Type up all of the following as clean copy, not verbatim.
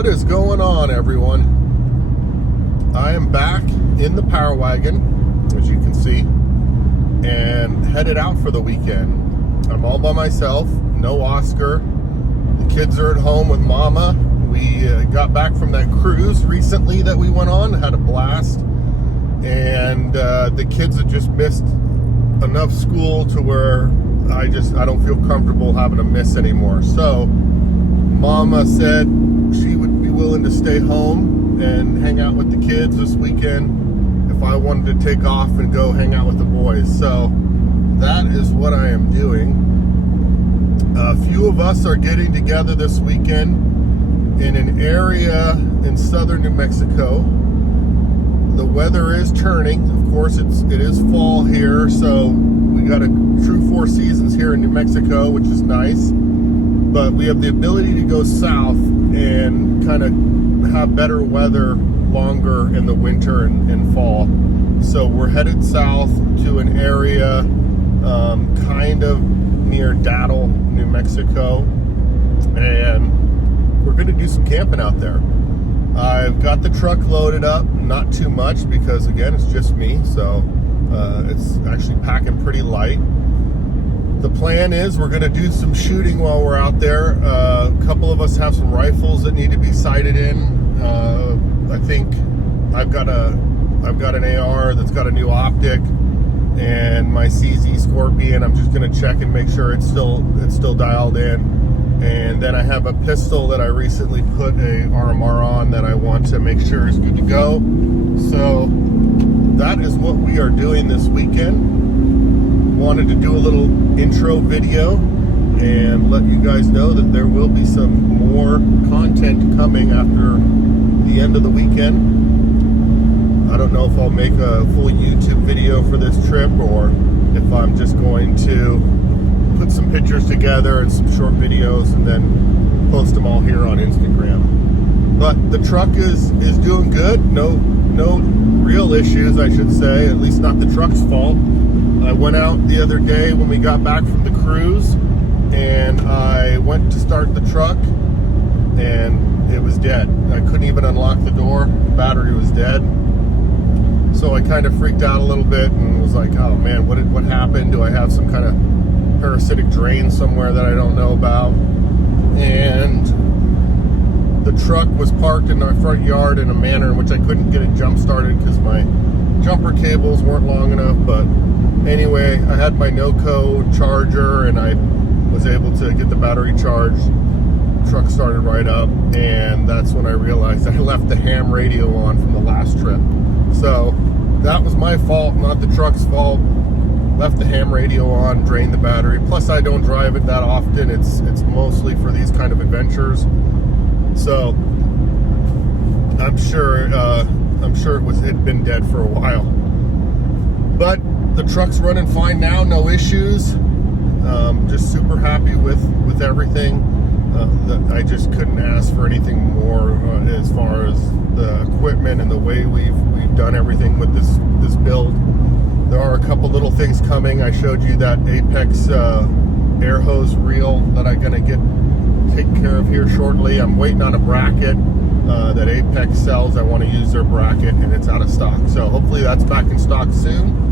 What is going on, everyone? I am back in the Power Wagon, as you can see, and headed out for the weekend. I'm all by myself, no Oscar. The kids are at home with Mama. We got back from that cruise recently that we went on, had a blast, and the kids had just missed enough school to where I don't feel comfortable having to miss anymore. So Mama said she would be willing to stay home and hang out with the kids this weekend if I wanted to take off and go hang out with the boys. So that is what I am doing. A few of us are getting together this weekend in an area in southern New Mexico. The weather is turning. Of course, it is fall here, so we got a true 4 seasons here in New Mexico, which is nice. But we have the ability to go south and kind of have better weather longer in the winter and fall. So we're headed south to an area kind of near Dattle, New Mexico, and we're going to do some camping out there. I've got the truck loaded up, not too much because, again, it's just me, so it's actually packing pretty light. The plan is we're going to do some shooting while we're out there. A couple of us have some rifles that need to be sighted in. I think I've got an AR that's got a new optic, and my CZ Scorpion. I'm just going to check and make sure it's still dialed in. And then I have a pistol that I recently put a RMR on that I want to make sure is good to go. So that is what we are doing this weekend. Wanted to do a little intro video and let you guys know that there will be some more content coming after the end of the weekend. I don't know if I'll make a full YouTube video for this trip or if I'm just going to put some pictures together and some short videos and then post them all here on Instagram. But the truck is doing good. No real issues, I should say, at least not the truck's fault. I went out the other day when we got back from the cruise and I went to start the truck and it was dead. I couldn't even unlock the door. The battery was dead. So I kind of freaked out a little bit and was like, oh man, what happened? Do I have some kind of parasitic drain somewhere that I don't know about? And the truck was parked in our front yard in a manner in which I couldn't get it jump started because my jumper cables weren't long enough. But anyway, I had my no-code charger and I was able to get the battery charged. The truck started right up, and that's when I realized I left the ham radio on from the last trip. So that was my fault, not the truck's fault. Left the ham radio on, drained the battery. Plus, I don't drive it that often. It's mostly for these kind of adventures. So I'm sure it had been dead for a while. But the truck's running fine now, no issues. Just super happy with everything. I just couldn't ask for anything more as far as the equipment and the way we've done everything with this build. There are a couple little things coming. I showed you that Apex air hose reel that I'm gonna get taken care of here shortly. I'm waiting on a bracket that Apex sells. I want to use their bracket and it's out of stock. So hopefully that's back in stock soon.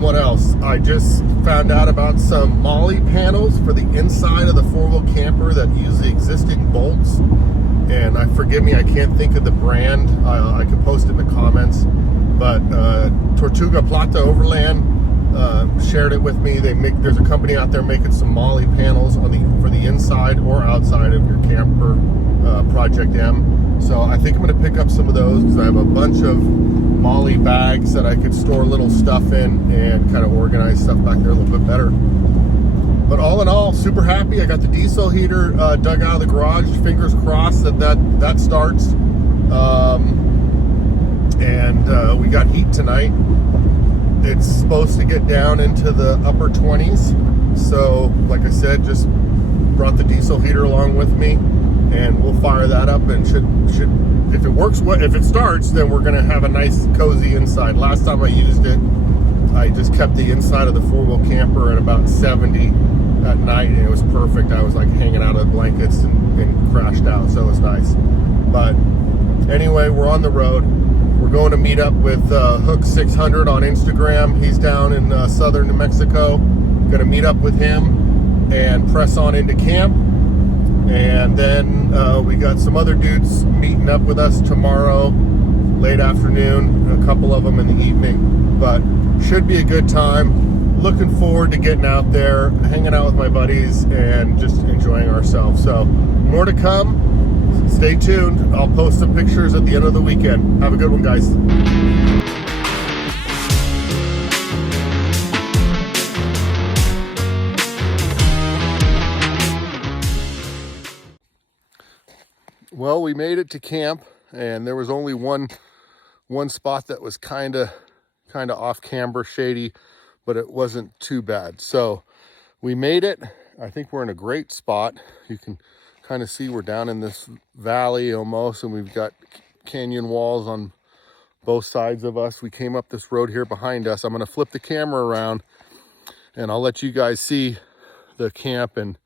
What else? I just found out about some MOLLE panels for the inside of the 4-wheel camper that use the existing bolts. And forgive me, I can't think of the brand. I could post it in the comments. But Tortuga Plata Overland shared it with me. There's a company out there making some MOLLE panels for the inside or outside of your camper, Project M. So I think I'm going to pick up some of those because I have a bunch of MOLLE bags that I could store little stuff in and kind of organize stuff back there a little bit better. But all in all, super happy. I got the diesel heater dug out of the garage. Fingers crossed that starts. And we got heat tonight. It's supposed to get down into the upper 20s. So, like I said, just brought the diesel heater along with me, and we'll fire that up. And should if it works, if it starts, then we're gonna have a nice cozy inside. Last time I used it, I just kept the inside of the 4-wheel camper at about 70. at night, and it was perfect. I was like hanging out of the blankets and crashed out, so it was nice. But anyway, we're on the road. We're going to meet up with Hook 600 on Instagram. He's down in southern New Mexico. Going to meet up with him and press on into camp. And then we got some other dudes meeting up with us tomorrow, late afternoon, a couple of them in the evening. But should be a good time. Looking forward to getting out there, hanging out with my buddies, and just enjoying ourselves. So more to come. Stay tuned. I'll post some pictures at the end of the weekend. Have a good one, guys. Well, we made it to camp, and there was only one spot that was kind of off camber, shady, but it wasn't too bad. So we made it. I think we're in a great spot. You can kind of see we're down in this valley almost, and we've got canyon walls on both sides of us. We came up this road here behind us. I'm going to flip the camera around, and I'll let you guys see the camp and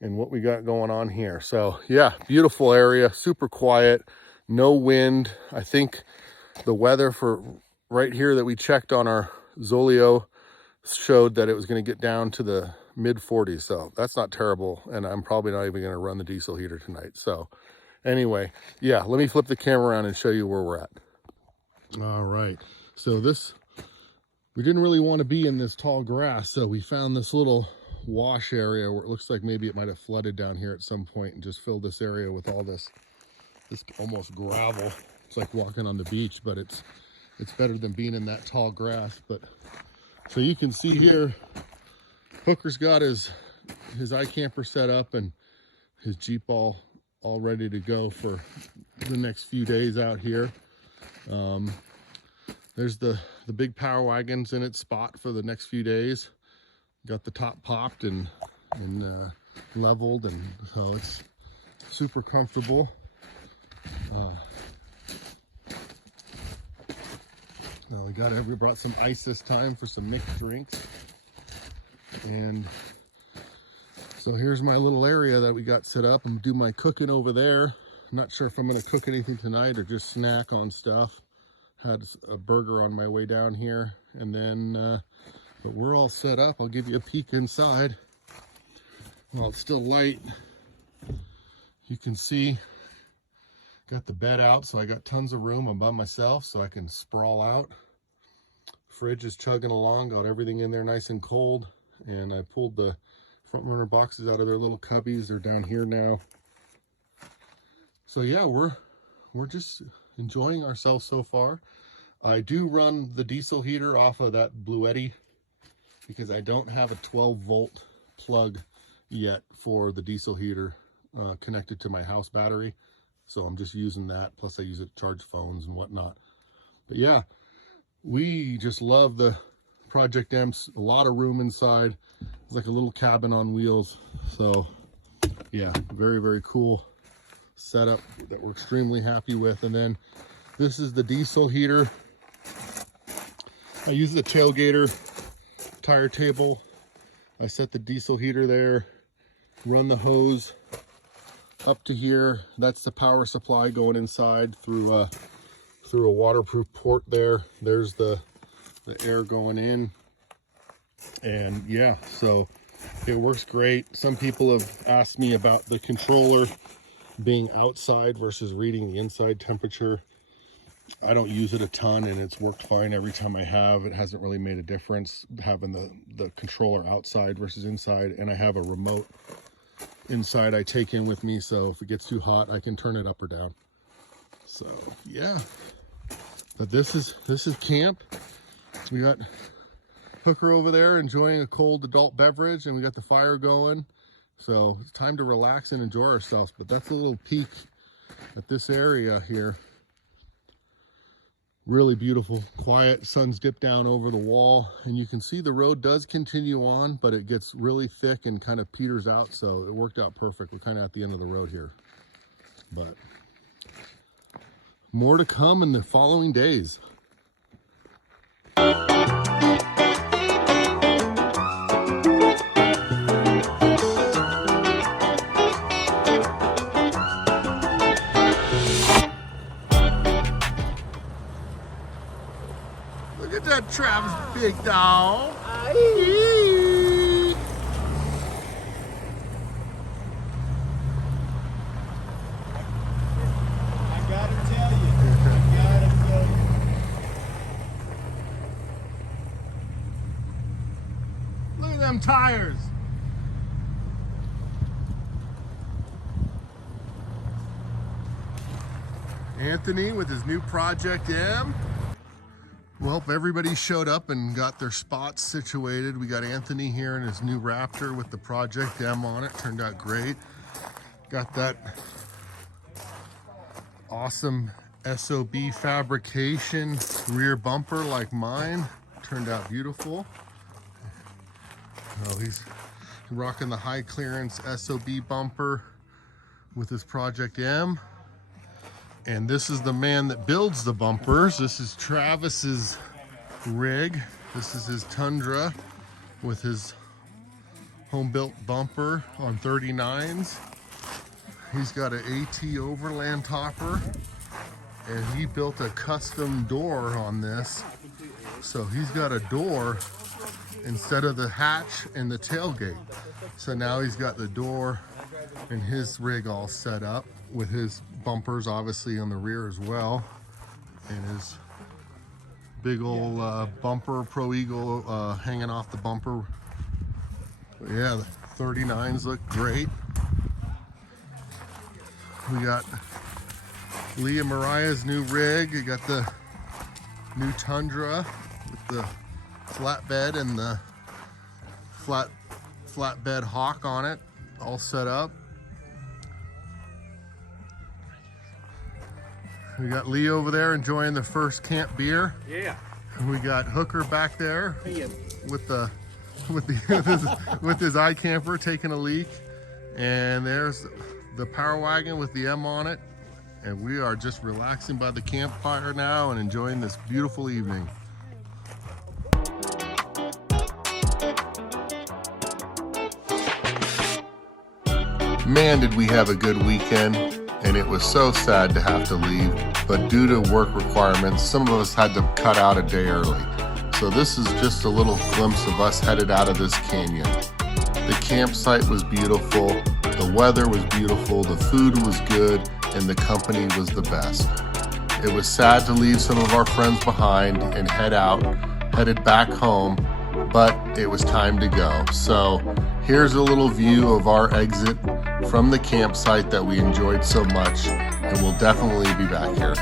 what we got going on here. So yeah, beautiful area, super quiet, no wind. I think the weather for right here that we checked on our Zoleo showed that it was going to get down to the mid 40s. So that's not terrible. And I'm probably not even going to run the diesel heater tonight. So anyway, yeah, let me flip the camera around and show you where we're at. All right. So we didn't really want to be in this tall grass. So we found this little wash area where it looks like maybe it might have flooded down here at some point and just filled this area with all this almost gravel. It's like walking on the beach, but it's better than being in that tall grass. But so you can see here, Hooker's got his iCamper set up and his Jeep all ready to go for the next few days out here. There's the big Power Wagon's in its spot for the next few days. Got the top popped and leveled, and so it's super comfortable. Now we brought some ice this time for some mixed drinks. And so here's my little area that we got set up. I'm gonna do my cooking over there. I'm not sure if I'm gonna cook anything tonight or just snack on stuff. Had a burger on my way down here, and then but we're all set up. I'll give you a peek inside. Well, it's still light. You can see, got the bed out, so I got tons of room. I'm by myself, so I can sprawl out. Fridge is chugging along, got everything in there nice and cold. And I pulled the front runner boxes out of their little cubbies. They're down here now. So yeah, we're just enjoying ourselves so far. I do run the diesel heater off of that Bluetti because I don't have a 12-volt plug yet for the diesel heater connected to my house battery. So I'm just using that. Plus I use it to charge phones and whatnot. But yeah, we just love the Project M's. A lot of room inside. It's like a little cabin on wheels. So yeah, very, very cool setup that we're extremely happy with. And then this is the diesel heater. I use the tailgater tire table. I set the diesel heater there, run the hose up to here. That's the power supply going inside through a waterproof port there. There's the air going in. And yeah, so it works great. Some people have asked me about the controller being outside versus reading the inside temperature. I don't use it a ton, and it's worked fine every time I have. It hasn't really made a difference having the controller outside versus inside. And I have a remote inside I take in with me, so if it gets too hot, I can turn it up or down. So yeah, but this is camp. We got Hooker over there enjoying a cold adult beverage, and we got the fire going. So it's time to relax and enjoy ourselves. But that's a little peek at this area here. Really beautiful, quiet. Sun's dipped down over the wall, and you can see the road does continue on, but it gets really thick and kind of peters out. So it worked out perfect. We're kind of at the end of the road here, but more to come in the following days. Look at that Travis big dog. Look at them tires. Anthony with his new Project M. Well, everybody showed up and got their spots situated. We got Anthony here in his new Raptor with the Project M on it. Turned out great. Got that awesome SOB fabrication rear bumper like mine. Turned out beautiful. Oh, he's rocking the high clearance SOB bumper with his Project M. And this is the man that builds the bumpers. This is Travis's rig. This is his Tundra with his home-built bumper on 39s. He's got an AT overland topper, and he built a custom door on this. So he's got a door instead of the hatch and the tailgate. So now he's got the door and his rig all set up with his bumpers obviously on the rear as well, and his big old bumper Pro Eagle hanging off the bumper. But yeah, the 39s look great. We got Lee and Mariah's new rig. You got the new Tundra with the flatbed and the flatbed hawk on it, all set up. We got Lee over there enjoying the first camp beer. Yeah. We got Hooker back there with his iCamper taking a leak, and there's the Power Wagon with the M on it, and we are just relaxing by the campfire now and enjoying this beautiful evening. Man, did we have a good weekend, and it was so sad to have to leave, but due to work requirements, some of us had to cut out a day early. So this is just a little glimpse of us headed out of this canyon. The campsite was beautiful, the weather was beautiful, the food was good, and the company was the best. It was sad to leave some of our friends behind and headed back home, but it was time to go. So here's a little view of our exit from the campsite that we enjoyed so much, and we'll definitely be back here.